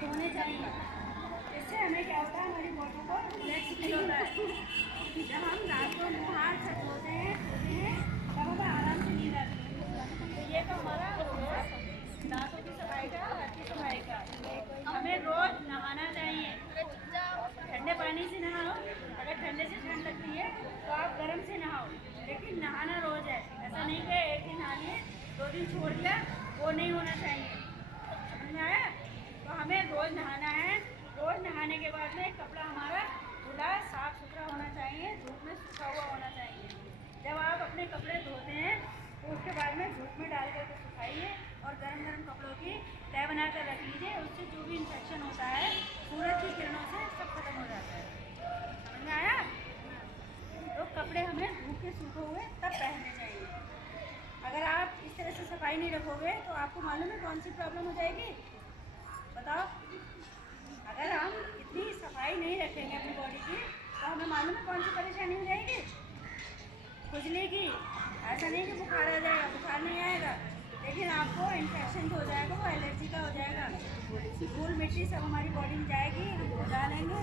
धोने चाहिए। इससे हमें क्या होता है, हमारी बॉडी को रिलैक्स फील होता है। जब हम रात को मुँह हाथ से धोते हैं तब हमें आराम से नींद आती है। तो ये तो हमारा दांतों की सफाई का, हाथ की सफाई का। हमें रोज नहाना चाहिए। ठंडे पानी से नहाओ, अगर ठंडे से ठंड लगती है तो आप गर्म से नहाओ, लेकिन नहाना रोज है। ऐसा नहीं कि एक दिन नहा लिए 2 दिन छोड़ दिया, वो नहीं होना चाहिए। समझ में आया? तो हमें रोज नहाना है। रोज नहाने के बाद में कपड़ा हमारा धुला साफ सुथरा होना चाहिए, धूप में सूखा हुआ होना चाहिए। जब आप अपने कपड़े धोते हैं तो उसके बाद में धूप में डाल करके सुखाइए और गर्म गर्म कपड़ों की तय बना कर रख लीजिए। उससे जो भी इन्फेक्शन होता है सूरज की किरणों से सब खत्म हो जाता है। समझ में आया? तो कपड़े हमें धूप के सूखे हुए तब पहनने चाहिए। अगर आप इस तरह से सफाई नहीं रखोगे तो आपको मालूम है कौन सी प्रॉब्लम हो जाएगी? बताओ। अगर हम इतनी सफाई नहीं रखेंगे अपनी बॉडी की तो हमें मालूम है कौन सी परेशानी हो जाएगी? खुजली की। ऐसा नहीं कि बुखार आ जाएगा, बुखार नहीं आएगा, लेकिन आपको इन्फेक्शन हो जाएगा, वो एलर्जी का हो जाएगा। धूल मिट्टी सब हमारी बॉडी में जाएगी, डालेंगे,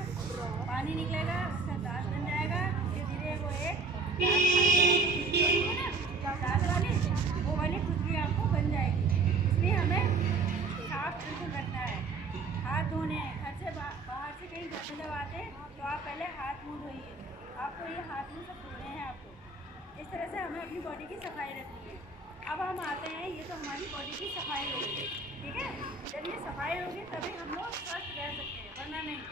पानी निकलेगा, उसका दांत बन जाएगा। धीरे धीरे वो एक दांत वाली वो वाली खुजली आपको बन जाएगी। इसलिए हमें साफ बिल्कुल रखना है। हाथ धोने हैं, घर से बाहर से कहीं घर में जब आते हैं तो आप पहले हाथ मुँह धोइए। आपको ये हाथ मुँह सब धोने हैं आपको। इस तरह से हमें अपनी बॉडी की सफाई रखनी है। अब हम आते हैं, ये तो हमारी बॉडी की सफाई होगी, ठीक है? जब ये सफाई होगी तभी हम लोग स्वस्थ रह सकते हैं, वरना नहीं।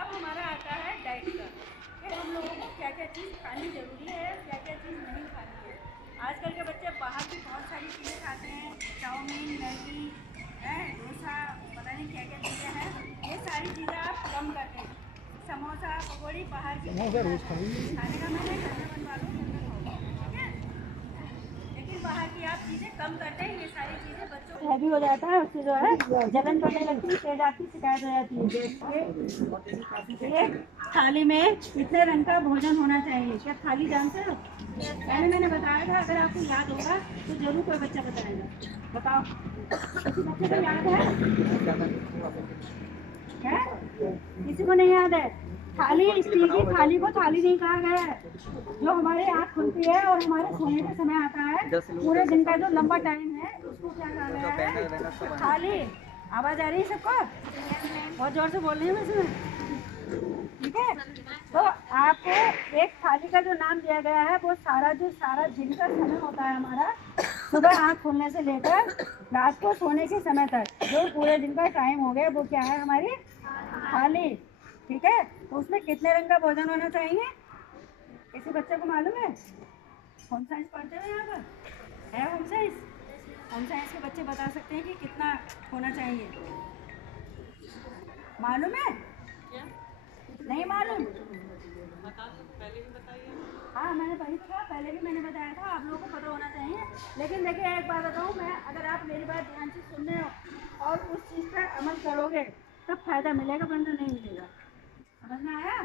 अब हमारा आता है डाइट का, कि हम लोगों को क्या क्या चीज़ खानी ज़रूरी है, क्या क्या चीज़ नहीं खानी है। आजकल के बच्चे बाहर की बहुत सारी चीज़ें खाते हैं, चाउमीन, मैगी, डोसा, पता नहीं क्या क्या चीज़ें हैं। ये सारी चीज़ें आप कम कर दें। समोसा, पकौड़ी बाहर की खाने का मैंने घर में बनवा लो, घर में खाओ, ठीक है? लेकिन बाहर की आप चीज़ें कम कर दें। ये सारी चीज़ें बच्चों को हैवी हो जाता है, उससे जो है जलन करने लगती है, तेज आती, शिकायत हो जाती है। एक थाली में कितने रंग का भोजन होना चाहिए, क्या थाली जानते हो? पहले मैंने बताया था, अगर आपको याद होगा तो जरूर कोई बच्चा बताएगा। बताओ, किसी बच्चे को याद है? किसी को नहीं याद है? थाली, स्टील की थाली को थाली नहीं कहा गया है। जो हमारे आँख खुलती है और हमारे सोने का समय आता है, पूरे दिन का जो लंबा टाइम है, उसको क्या कहा गया है? थाली। आवाज आ रही है सबको? बहुत जोर से बोल रही हूँ इसमें, ठीक है? तो आपको एक थाली का जो नाम दिया गया है, वो सारा दिन का समय होता है हमारा, सुबह आँख खुलने से लेकर रात को सोने के समय तक, जो पूरे दिन का टाइम हो गया, वो क्या है? हमारी थाली, ठीक है? तो उसमें कितने रंग का भोजन होना चाहिए? किसी बच्चे को मालूम है? होम साइंस पढ़ते हो यहाँ पर? है होम साइंस? होम साइंस के बच्चे बता सकते हैं कि कितना होना चाहिए? मालूम है? नहीं मालूम? हाँ, मैंने वही तो कहा, पहले भी मैंने बताया था, आप लोगों को पता होना चाहिए। लेकिन देखिए, एक बात बताऊँ मैं, अगर आप मेरी बात ध्यान से सुन रहे हो और उस चीज़ पर अमल करोगे तब फायदा मिलेगा, वरना नहीं मिलेगा। समझ में आया?